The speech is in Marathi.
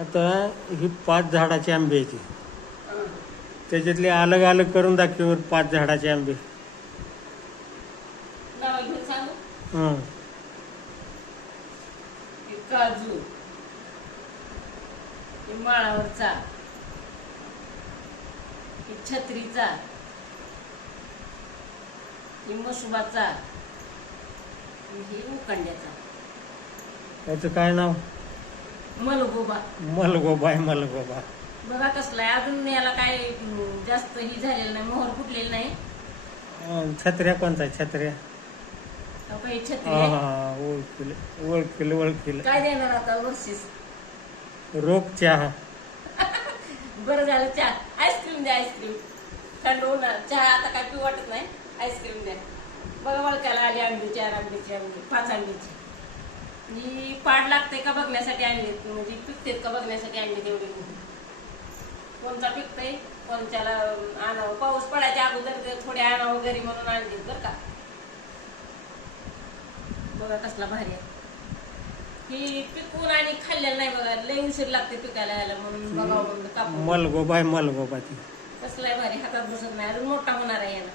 आता ही 5 झाडाची आंबे आहेत. हं. त्याच्यातले अलग अलग करून दाखव 5 झाडाचे आंबे. नाव घेऊन सांगू. हं. हे काजू, हे माळावरचा, हे छत्रीचा, हे मसुबाचा, हे उकंड्याचा. याचं काय नाव? मलगोबा. मलगोबा आहे, मलगोबा. बघा कसला आहे. अजून याला काय जास्त ही झालेलं नाही, मोहर फुटलेलं नाही. छत्र्या कोणता आहे? छत्र्या अहो, काही छत्री हा आहे. हा ओळखील. काय देणार आता वर्षीस. रोग चहा. बरं झालं चहा. आईस्क्रीम द्या, आईस्क्रीम. थंड होणार चहा आता काय पिऊ वाटत नाही. आईस्क्रीम द्या. बघा वळखायला आली आंबे, 4 आंब्याची आंबे, 5 आंब्याची. ही पाड लागते का बघण्यासाठी आणलेत, म्हणजे पिकतेत का बघण्यासाठी आणले तेवढे. कोणता पिकतय, कोणत्याला आणावं. पाऊस पडायच्या अगोदर थोडे आणावं घरी म्हणून आणलेत बरं का. बघा कसला भारी आहे. ही पिकून आणि खाल्लेलं नाही बघा. लय उशीर लागते पिकायला यायला म्हणून बघावं म्हणलं कापून. मलगोबा आहे, मलगोबा ती. कसलाय भारी, हातात बसत नाही. अजून मोठा होणार आहे याला.